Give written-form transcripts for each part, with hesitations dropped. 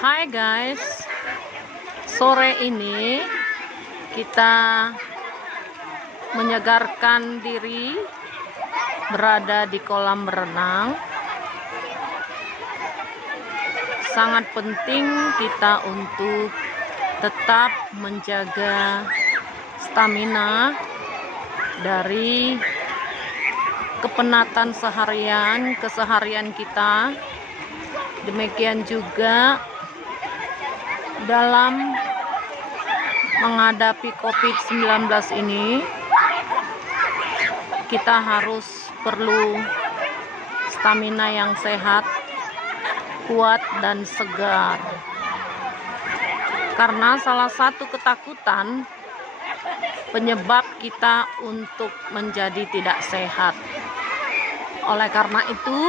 Hai guys, sore ini kita menyegarkan diri berada di kolam renang. Sangat penting kita untuk tetap menjaga stamina dari kepenatan keseharian kita. Demikian juga dalam menghadapi COVID-19 ini, kita harus perlu stamina yang sehat, kuat dan segar. Karena salah satu ketakutan penyebab kita untuk menjadi tidak sehat. Oleh karena itu,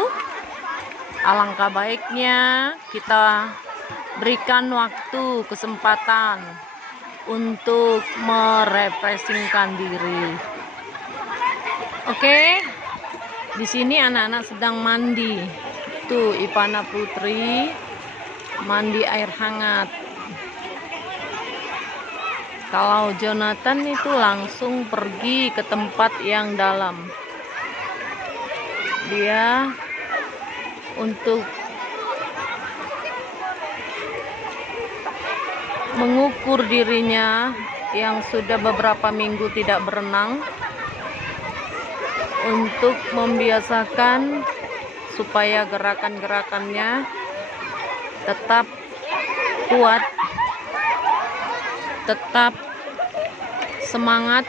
alangkah baiknya kita berikan waktu, kesempatan untuk merefreshingkan diri. Oke, di sini anak-anak sedang mandi. Tuh, Ivana Putri mandi air hangat. Kalau Jonathan itu langsung pergi ke tempat yang dalam. Dia untuk mengukur dirinya yang sudah beberapa minggu tidak berenang, untuk membiasakan supaya gerakan-gerakannya tetap kuat, tetap semangat,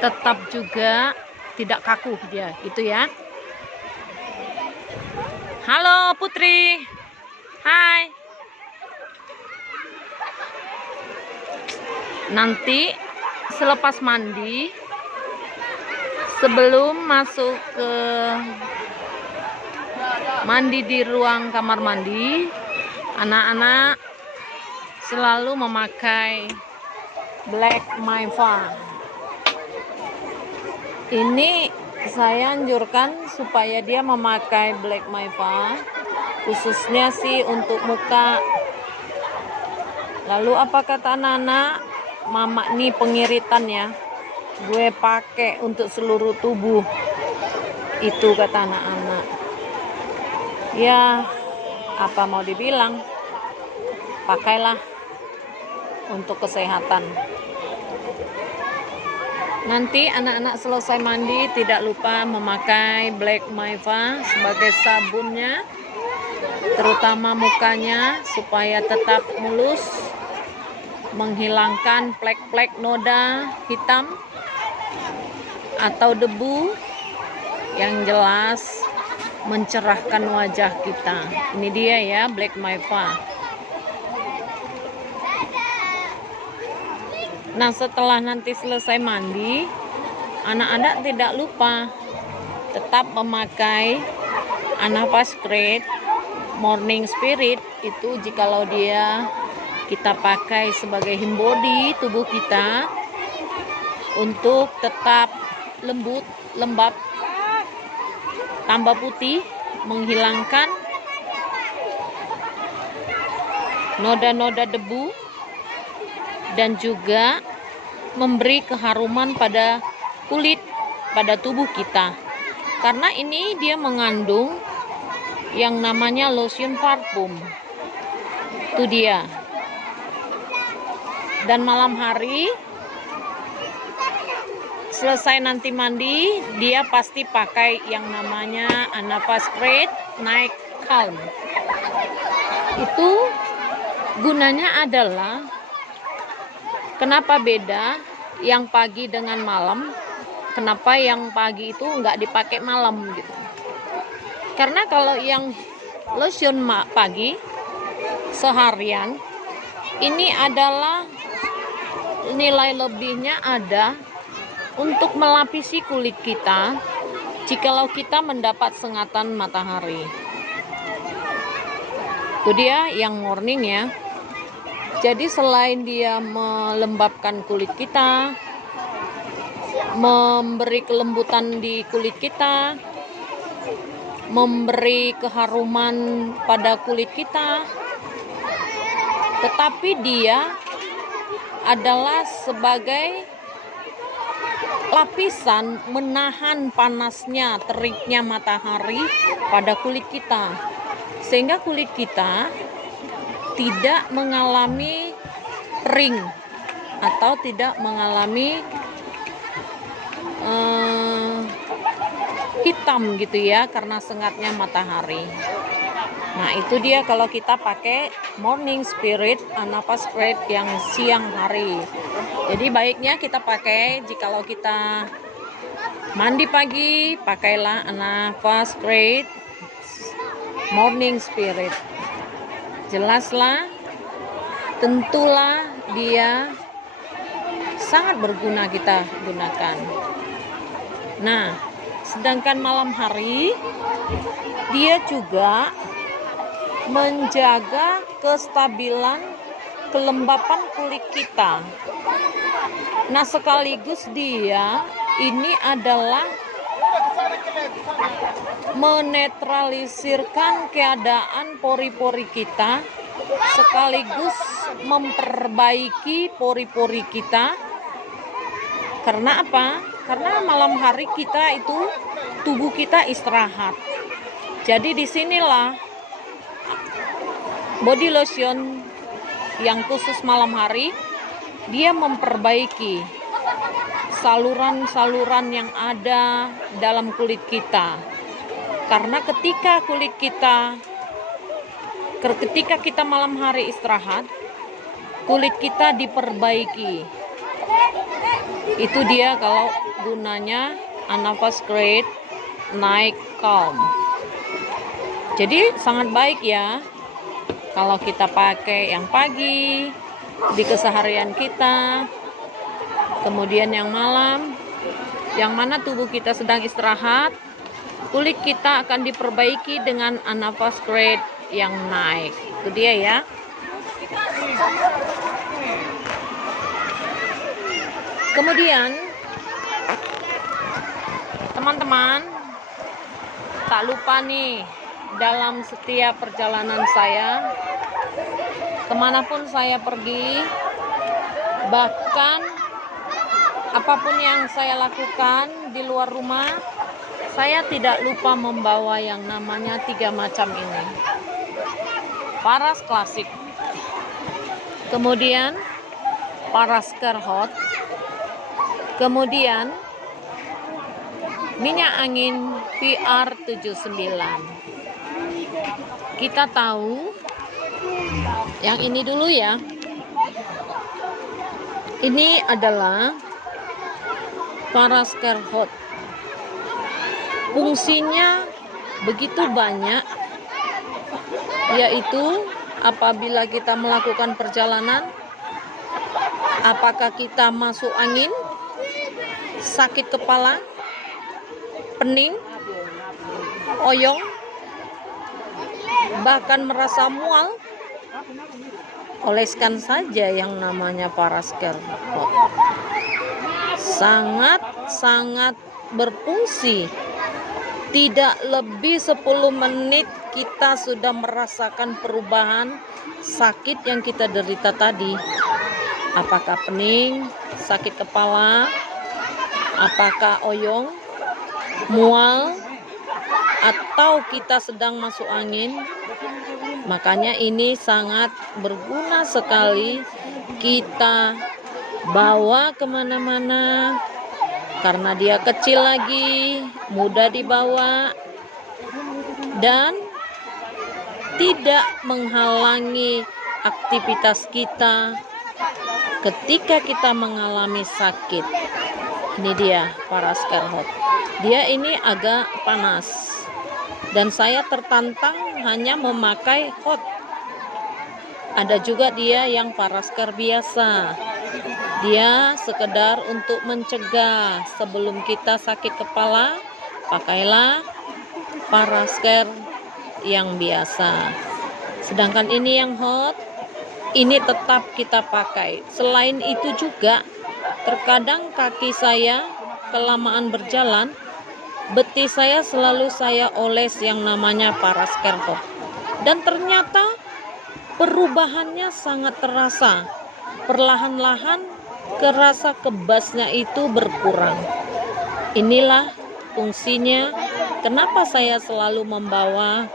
tetap juga tidak kaku dia, itu ya. Halo Putri, hai. Nanti selepas mandi, sebelum masuk ke mandi di ruang kamar mandi, anak-anak selalu memakai Black Maiva. Ini saya anjurkan supaya dia memakai Black Maiva, khususnya sih untuk muka. Lalu apa kata anak-anak? Mama nih pengiritan ya, gue pakai untuk seluruh tubuh. Itu kata anak-anak. Ya, apa mau dibilang, pakailah untuk kesehatan. Nanti anak-anak selesai mandi tidak lupa memakai Black Maiva sebagai sabunnya, terutama mukanya, supaya tetap mulus, menghilangkan plek-plek noda hitam atau debu, yang jelas mencerahkan wajah kita. Ini dia ya, Black Maiva. Nah, setelah nanti selesai mandi, anak-anak tidak lupa tetap memakai Anafas Create Morning Spirit. Itu jikalau dia kita pakai sebagai himbody tubuh kita untuk tetap lembut, lembab, tambah putih, menghilangkan noda-noda debu, dan juga memberi keharuman pada kulit, pada tubuh kita. Karena ini dia mengandung yang namanya lotion parfum. Itu dia. Dan malam hari selesai nanti mandi, dia pasti pakai yang namanya Anafas Create Night Calm. Itu gunanya adalah, kenapa beda yang pagi dengan malam? Kenapa yang pagi itu nggak dipakai malam gitu? Karena kalau yang lotion pagi seharian, ini adalah nilai lebihnya ada untuk melapisi kulit kita jikalau kita mendapat sengatan matahari. Itu dia yang morning ya. Jadi selain dia melembabkan kulit kita, memberi kelembutan di kulit kita, memberi keharuman pada kulit kita, tetapi dia adalah sebagai lapisan menahan panasnya, teriknya matahari pada kulit kita, sehingga kulit kita tidak mengalami kering atau tidak mengalami hitam gitu ya, karena sengatnya matahari. Nah itu dia kalau kita pakai Morning Spirit Anapa Spirit yang siang hari. Jadi baiknya kita pakai, jikalau kita mandi pagi, pakailah Anapa Spirit Morning Spirit. Jelaslah, tentulah dia sangat berguna kita gunakan. Nah, sedangkan malam hari dia juga menjaga kestabilan kelembapan kulit kita. Nah, sekaligus dia ini adalah menetralisirkan keadaan pori-pori kita, sekaligus memperbaiki pori-pori kita. Karena apa? Karena malam hari kita itu tubuh kita istirahat. Jadi disinilah body lotion yang khusus malam hari, dia memperbaiki saluran-saluran yang ada dalam kulit kita. Karena ketika kita malam hari istirahat, kulit kita diperbaiki. Itu dia kalau gunanya Anapa Spirit Night Calm. Jadi sangat baik ya kalau kita pakai yang pagi di keseharian kita, kemudian yang malam, yang mana tubuh kita sedang istirahat, kulit kita akan diperbaiki dengan Anapa Spirit yang naik. Itu dia ya. Kemudian teman-teman, tak lupa nih, dalam setiap perjalanan saya, kemanapun saya pergi, bahkan apapun yang saya lakukan di luar rumah, saya tidak lupa membawa yang namanya 3 macam ini. Paras klasik, kemudian Parasker Hot, kemudian minyak angin PR79. Kita tahu yang ini dulu ya. Ini adalah Parasker Hot. Fungsinya begitu banyak, yaitu apabila kita melakukan perjalanan, apakah kita masuk angin, sakit kepala, pening, oyong, bahkan merasa mual, oleskan saja yang namanya Parasker Hot. Sangat berfungsi. Tidak lebih 10 menit kita sudah merasakan perubahan sakit yang kita derita tadi. Apakah pening, sakit kepala, apakah oyong, mual, atau kita sedang masuk angin. Makanya ini sangat berguna sekali kita bawa kemana-mana, karena dia kecil lagi, mudah dibawa, dan tidak menghalangi aktivitas kita ketika kita mengalami sakit. Ini dia Parasker Hot. Dia ini agak panas, dan saya tertantang hanya memakai hot. Ada juga dia yang Parasker biasa. Dia sekedar untuk mencegah. Sebelum kita sakit kepala, pakailah Parasker yang biasa. Sedangkan ini yang hot, ini tetap kita pakai. Selain itu juga, terkadang kaki saya kelamaan berjalan, betis saya selalu saya oles yang namanya Parasker Hot. Dan ternyata perubahannya sangat terasa. Perlahan-lahan kerasa kebasnya itu berkurang. Inilah fungsinya kenapa saya selalu membawa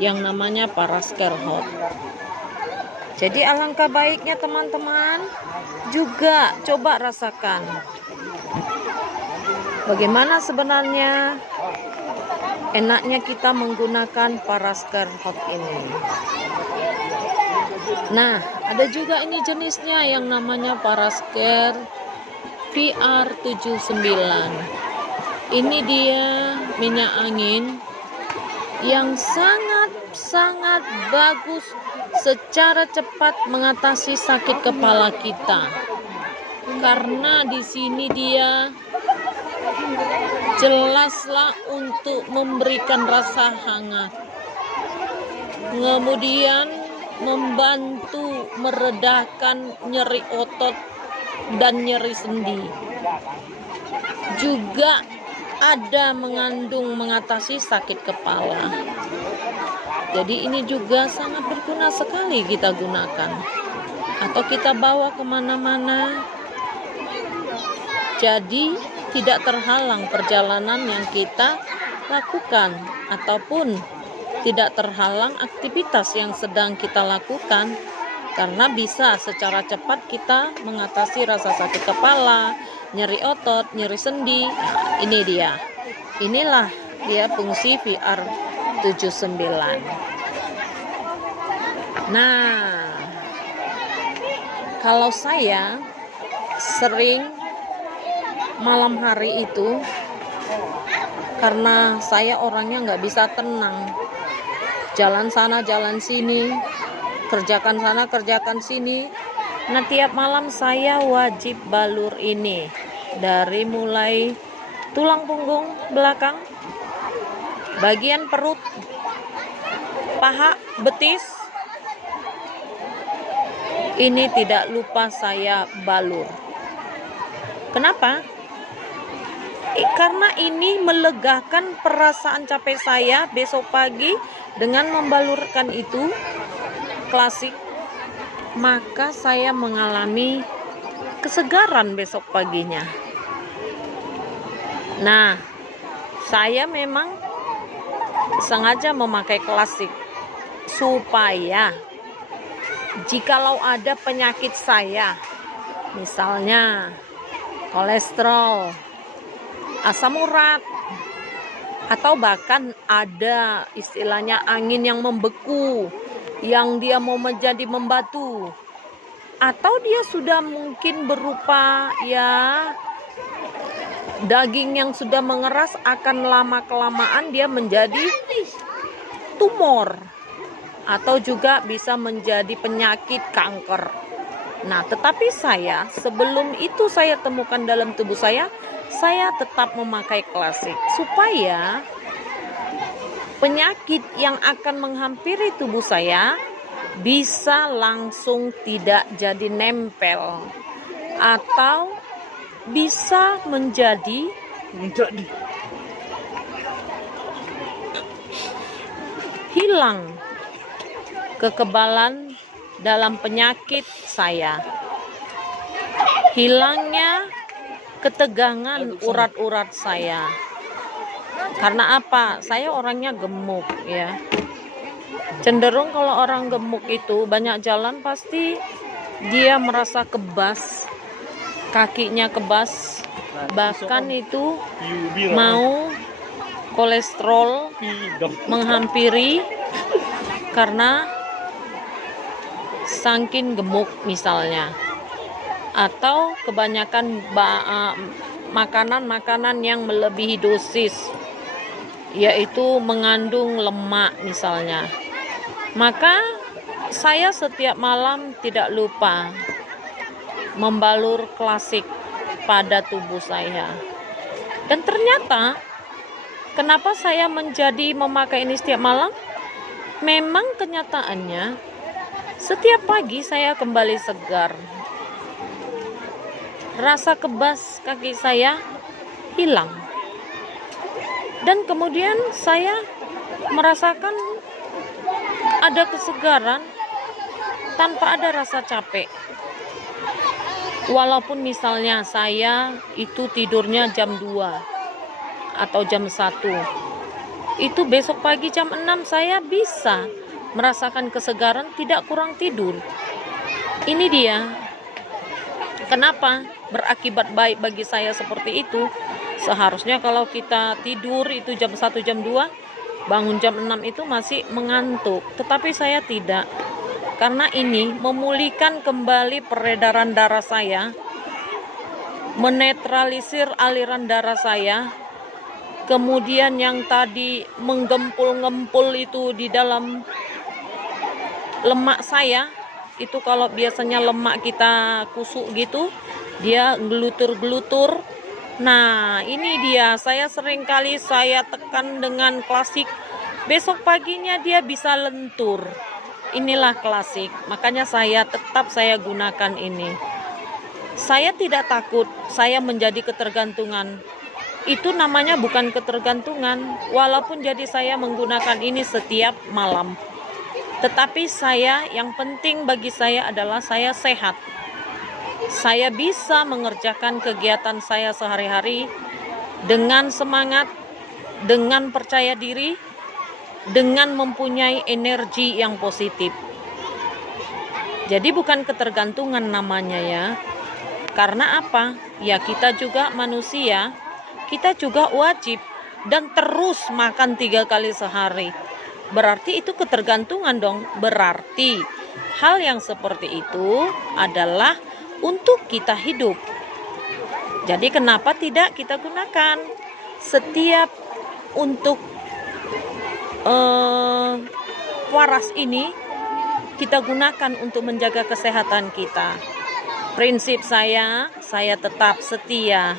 yang namanya Parasker Hot. Jadi alangkah baiknya teman-teman juga coba rasakan bagaimana sebenarnya enaknya kita menggunakan Parasker Hot ini. Nah, ada juga ini jenisnya yang namanya Parasker VR79. Ini dia minyak angin yang sangat bagus secara cepat mengatasi sakit kepala kita. Karena di sini dia jelaslah untuk memberikan rasa hangat. Kemudian membantu meredakan nyeri otot dan nyeri sendi. Juga ada mengandung mengatasi sakit kepala. Jadi ini juga sangat berguna sekali kita gunakan atau kita bawa kemana-mana. Jadi tidak terhalang perjalanan yang kita lakukan ataupun tidak terhalang aktivitas yang sedang kita lakukan, karena bisa secara cepat kita mengatasi rasa sakit kepala, nyeri otot, nyeri sendi. Nah, ini dia. Inilah dia fungsi VR79. Nah, kalau saya sering malam hari itu, karena saya orangnya nggak bisa tenang, jalan sana jalan sini, kerjakan sana kerjakan sini. Nah, tiap malam saya wajib balur ini dari mulai tulang punggung belakang, bagian perut, paha, betis. Ini tidak lupa saya balur. Kenapa? Karena ini melegakan perasaan capek saya besok pagi dengan membalurkan itu klasik, maka saya mengalami kesegaran besok paginya. Nah, saya memang sengaja memakai klasik supaya jikalau ada penyakit saya, misalnya kolesterol, asam urat, atau bahkan ada istilahnya angin yang membeku, yang dia mau menjadi membatu, atau dia sudah mungkin berupa ya daging yang sudah mengeras, akan lama-kelamaan dia menjadi tumor atau juga bisa menjadi penyakit kanker. Nah, tetapi saya sebelum itu saya temukan dalam tubuh saya tetap memakai klasik supaya penyakit yang akan menghampiri tubuh saya bisa langsung tidak jadi nempel atau bisa menjadi hilang kekebalan dalam penyakit saya, hilangnya ketegangan urat-urat saya. Karena apa? Saya orangnya gemuk ya. Cenderung kalau orang gemuk itu banyak jalan pasti dia merasa kebas, kakinya kebas, bahkan itu mau kolesterol menghampiri karena saking gemuk misalnya, atau kebanyakan makanan-makanan yang melebihi dosis, yaitu mengandung lemak misalnya. Maka saya setiap malam tidak lupa membalur klasik pada tubuh saya. Dan ternyata kenapa saya menjadi memakai ini setiap malam? Memang kenyataannya setiap pagi saya kembali segar. Rasa kebas kaki saya hilang. Dan kemudian saya merasakan ada kesegaran tanpa ada rasa capek. Walaupun misalnya saya itu tidurnya jam 2 atau jam 1, itu besok pagi jam 6 saya bisa merasakan kesegaran, tidak kurang tidur. Ini dia kenapa berakibat baik bagi saya seperti itu. Seharusnya kalau kita tidur itu jam 1, jam 2, bangun jam 6 itu masih mengantuk. Tetapi saya tidak. Karena ini memulihkan kembali peredaran darah saya, menetralisir aliran darah saya. Kemudian yang tadi menggempul-ngempul itu di dalam lemak saya, itu kalau biasanya lemak kita kusuk gitu, dia gelutur-gelutur. Nah, ini dia, saya seringkali saya tekan dengan klasik, besok paginya dia bisa lentur. Inilah klasik, makanya saya gunakan ini. Saya tidak takut saya menjadi ketergantungan. Itu namanya bukan ketergantungan, walaupun jadi saya menggunakan ini setiap malam. Tetapi yang penting bagi saya adalah saya sehat. Saya bisa mengerjakan kegiatan saya sehari-hari dengan semangat, dengan percaya diri, dengan mempunyai energi yang positif. Jadi bukan ketergantungan namanya ya. Karena apa? Ya kita juga manusia, kita juga wajib dan terus makan 3 kali sehari. Berarti itu ketergantungan dong. Berarti hal yang seperti itu adalah untuk kita hidup. Jadi kenapa tidak kita gunakan setiap untuk waras ini kita gunakan untuk menjaga kesehatan kita. Prinsip saya tetap setia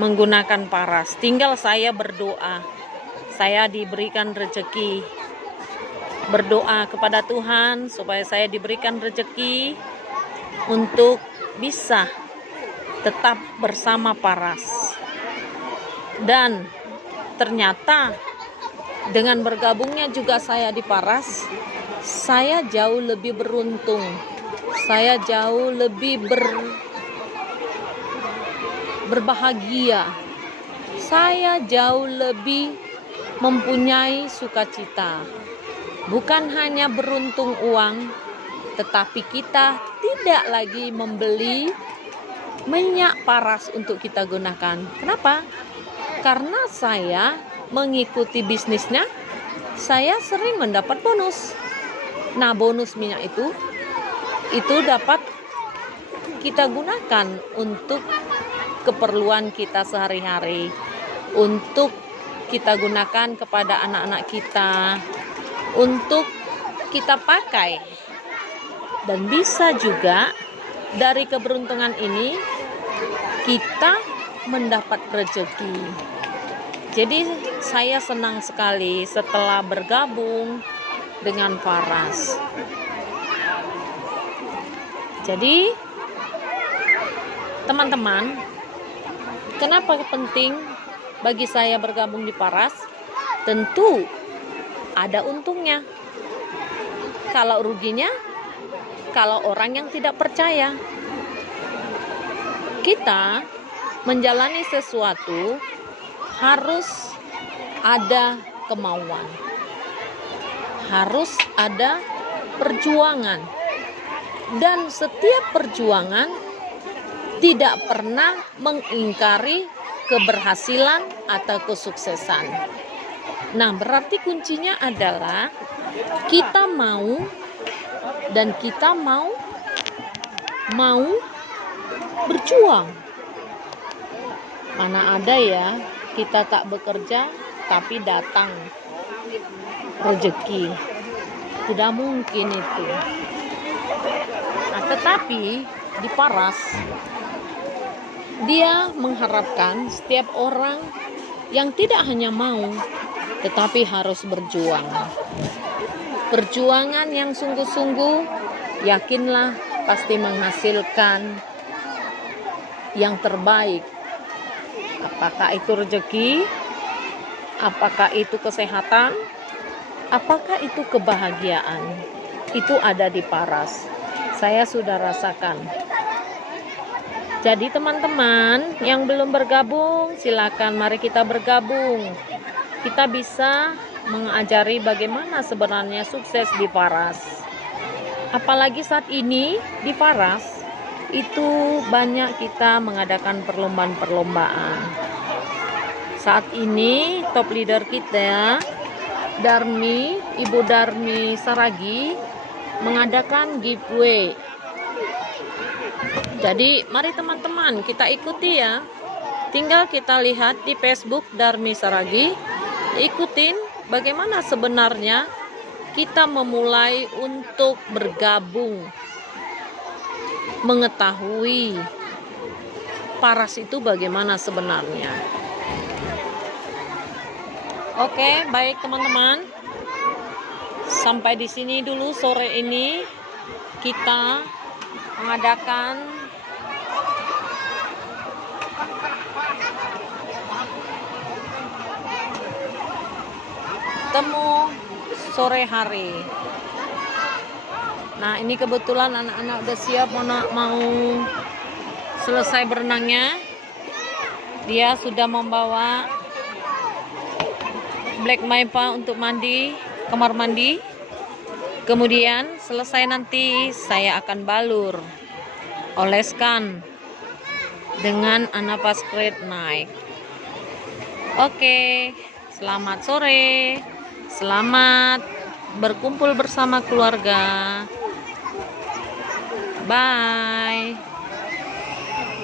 menggunakan paras. Tinggal saya berdoa, saya diberikan rezeki. Berdoa kepada Tuhan supaya saya diberikan rezeki untuk bisa tetap bersama paras. Dan ternyata dengan bergabungnya juga saya di paras, saya jauh lebih beruntung. Saya jauh lebih berbahagia. Saya jauh lebih mempunyai sukacita. Bukan hanya beruntung uang, tetapi kita tidak lagi membeli minyak paras untuk kita gunakan. Kenapa? Karena saya mengikuti bisnisnya, saya sering mendapat bonus. Nah, bonus minyak itu dapat kita gunakan untuk keperluan kita sehari-hari, untuk kita gunakan kepada anak-anak kita, untuk kita pakai. Dan bisa juga dari keberuntungan ini kita mendapat rezeki. Jadi saya senang sekali setelah bergabung dengan paras. Jadi teman-teman, kenapa penting bagi saya bergabung di paras? Tentu ada untungnya. Kalau ruginya, kalau orang yang tidak percaya. Kita menjalani sesuatu harus ada kemauan, harus ada perjuangan, dan setiap perjuangan tidak pernah mengingkari keberhasilan atau kesuksesan. Nah, berarti kuncinya adalah kita mau, dan kita mau berjuang. Mana ada ya kita tak bekerja tapi datang rezeki. Tidak mungkin itu. Nah, tetapi di paras dia mengharapkan setiap orang yang tidak hanya mau tetapi harus berjuang. Perjuangan yang sungguh-sungguh, yakinlah pasti menghasilkan yang terbaik. Apakah itu rezeki? Apakah itu kesehatan? Apakah itu kebahagiaan? Itu ada di paras. saya sudah rasakan. Jadi teman-teman yang belum bergabung, silakan mari kita bergabung. Kita bisa mengajari bagaimana sebenarnya sukses di Paras. Apalagi saat ini di Paras itu banyak kita mengadakan perlombaan-perlombaan. Saat ini top leader kita Darmi, Ibu Darmi Saragi mengadakan giveaway. Jadi mari teman-teman kita ikuti ya. Tinggal kita lihat di Facebook Darmi Saragi, ikutin bagaimana sebenarnya kita memulai untuk bergabung, mengetahui Paras itu bagaimana sebenarnya. Oke, baik teman-teman. Sampai di sini dulu sore ini kita mengadakan temu sore hari. Nah, ini kebetulan anak-anak udah siap mau selesai berenangnya. Dia sudah membawa Black Maipa untuk mandi, kamar mandi. Kemudian selesai nanti saya akan balur, oleskan dengan Anapas Create Night. Oke, selamat sore, selamat berkumpul bersama keluarga. Bye.